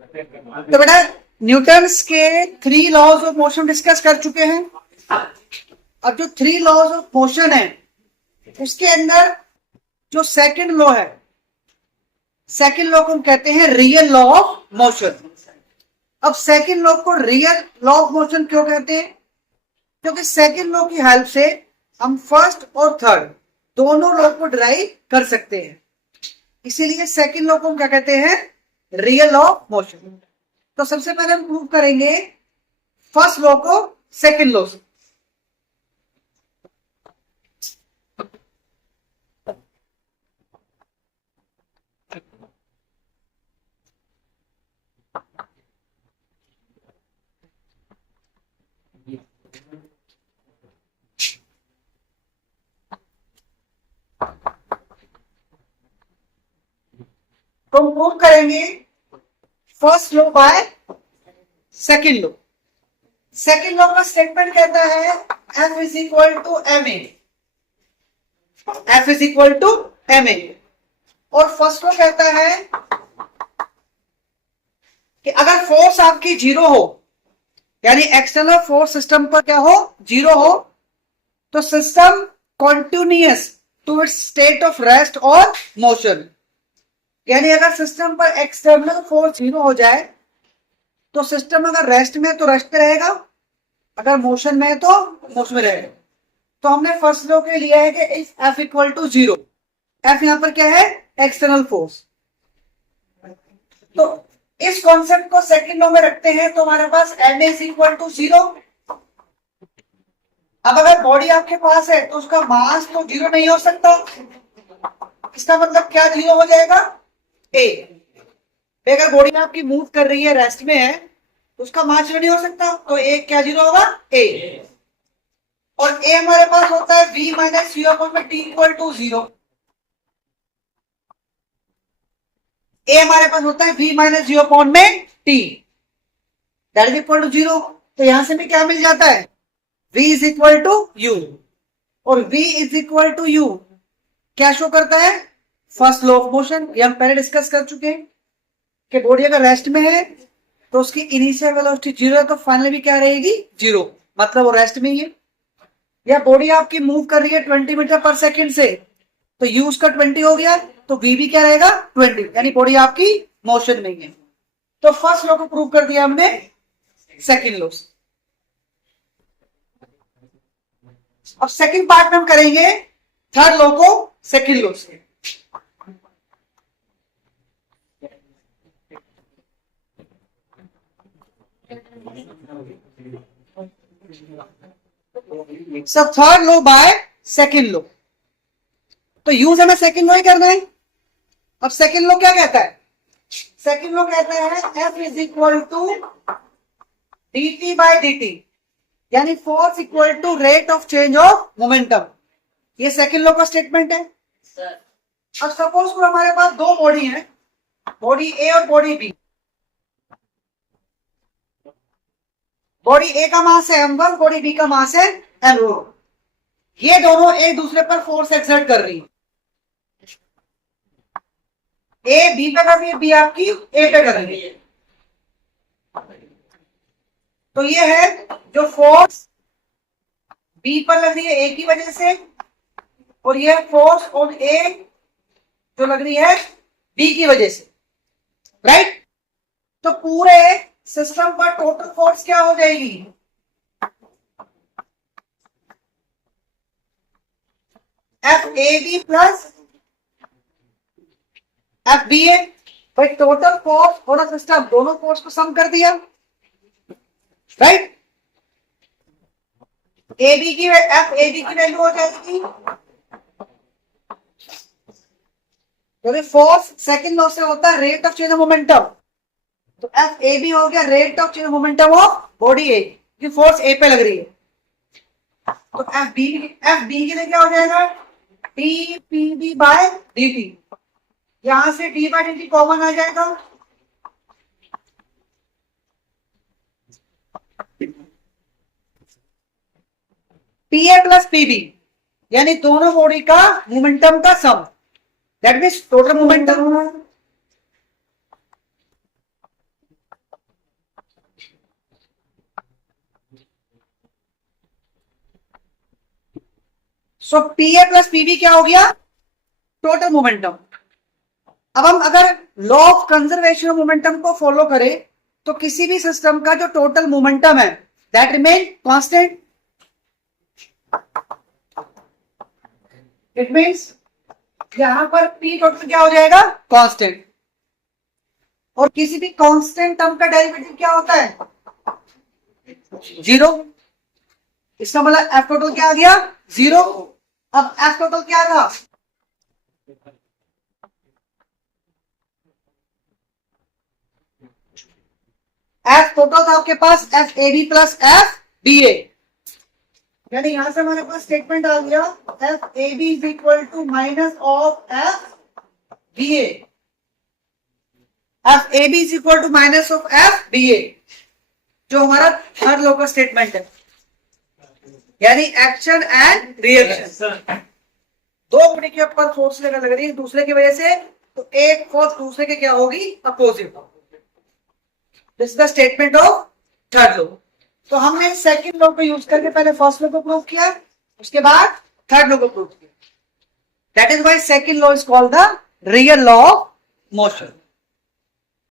तो बेटा न्यूटन्स के 3 लॉज ऑफ मोशन डिस्कस कर चुके हैं। अब जो 3 लॉज ऑफ मोशन है उसके अंदर जो सेकंड लॉ है, सेकंड लॉ को हम कहते हैं रियल लॉ ऑफ मोशन। अब सेकंड लॉ को रियल लॉ ऑफ मोशन क्यों कहते हैं? क्योंकि सेकंड लॉ की हेल्प से हम फर्स्ट और थर्ड दोनों लॉ को डिराइव कर सकते हैं, इसीलिए सेकंड लॉ को हम क्या कहते हैं? Real law of motion. तो सबसे पहले हम प्रूव करेंगे फर्स्ट लॉ को सेकंड लॉ से। तो हम प्रूव करेंगे first law by second law. Second law का स्टेटमेंट कहता है F is equal to ma, F is equal to ma। और फर्स्ट लॉ कहता है कि अगर फोर्स आपकी जीरो हो, यानी एक्सटर्नल फोर्स सिस्टम पर क्या हो? जीरो हो, तो system continuous to its state of rest और मोशन। यानी अगर सिस्टम पर एक्सटर्नल फोर्स जीरो हो जाए तो सिस्टम अगर रेस्ट में तो रेस्ट में रहेगा, अगर मोशन में तो मोशन में रहेगा। तो हमने फर्स्ट लॉ के लिया है कि if F equal to zero, F यहां पर क्या है? External force. तो इस कॉन्सेप्ट को सेकंड लॉ में रखते हैं तो हमारे पास ma is equal to zero. अब अगर बॉडी आपके पास है तो उसका मास तो जीरो नहीं हो सकता, इसका मतलब क्या जीरो हो जाएगा? A। अगर बॉडी आपकी मूव कर रही है, रेस्ट में है, तो उसका मास जीरो नहीं हो सकता, तो A क्या जीरो होगा? A। और A हमारे पास होता है v minus v upon t equal to zero. A हमारे पास होता है v माइनस v अपॉन में t, that is equal to zero. तो यहां से भी क्या मिल जाता है? v is equal to u। और v is equal to u क्या शो करता है? First law of motion. ये हम पहले डिस्कस कर चुके हैं कि बॉडी अगर रेस्ट में है तो उसकी इनिशियल वेलोसिटी जीरो है, तो फाइनली भी क्या रहेगी? जीरो, मतलब वो रेस्ट में ही है। या बॉडी आपकी मूव कर रही है 20 मीटर पर सेकंड से, तो u उसका 20 हो गया, तो v भी क्या रहेगा? 20, यानी बॉडी आपकी मोशन में ही है। तो फर्स्ट लॉ को प्रूव कर दिया हमने सेकंड लॉ से। अब सेकंड पार्ट में हम करेंगे थर्ड लॉ को सेकंड लॉ से। सब third law by second law. तो यूज हमें सेकंड लॉ ही करना है। अब सेकंड लॉ क्या कहता है? सेकंड लॉ कहता है F is equal to dt by dt, यानी force equal to rate of change of momentum. ये सेकंड लॉ का स्टेटमेंट है। अब सपोज को हमारे पास दो बॉडी है, बॉडी A और बॉडी B। बॉडी A का मास है m1, बॉडी B का मास है m2। ये दोनों एक दूसरे पर फोर्स एक्सर्ट कर रही है। A B पे कर रही है, B आपकी A पे कर रही है। तो ये है जो फोर्स B पर लग रही है A की वजह से, और ये फोर्स ऑन A जो लग रही है B की वजह से, राइट? तो पूरे सिस्टम पर टोटल फोर्स क्या हो जाएगी? FAB plus FBA। भाई टोटल फोर्स और सिस्टम दोनों फोर्स को सम कर दिया, राइट? AB की FAB की वैल्यू हो जाएगी, क्योंकि फोर्स सेकंड लॉ से होता है rate of change of momentum. तो FAB हो गया rate of change of momentum of body A, की फोर्स A पे लग रही है। तो FB के लिए क्या हो जाएगा? TPB by dt। यहां से d बाय dt कॉमन आ जाएगा, PA प्लस PB, यानी दोनों बॉडी का मोमेंटम का sum, that means total momentum. So PA plus PB क्या हो गया? Total momentum. अब हम अगर law of conservation of momentum को फॉलो करें तो किसी भी सिस्टम का जो टोटल मोमेंटम है that remain constant. It means यहां पर पी टोटल क्या हो जाएगा? कांस्टेंट। और किसी भी कांस्टेंट टर्म का डेरिवेटिव क्या होता है? जीरो। इसका मतलब एफ टोटल क्या आ गया? जीरो। अब एफ टोटल क्या था? एफ टोटल था आपके पास F A B plus F B A, यानी यहां से हमारे पास स्टेटमेंट आ गया F A B is equal to minus of F B A. F A B is equal to minus of F B A, जो हमारा थर्ड लॉ का स्टेटमेंट है, यानी एक्शन एंड रिएक्शन। दो बॉडी के ऊपर फोर्स लग रही है दूसरे की वजह से, तो एक फोर्स दूसरे के क्या होगी? Opposite. This is the statement of third law. तो हमने सेकंड लॉ को यूज करके पहले फर्स्ट लॉ को प्रूव किया, उसके बाद थर्ड लॉ को प्रूव किया। That is why second law is called the real law of motion.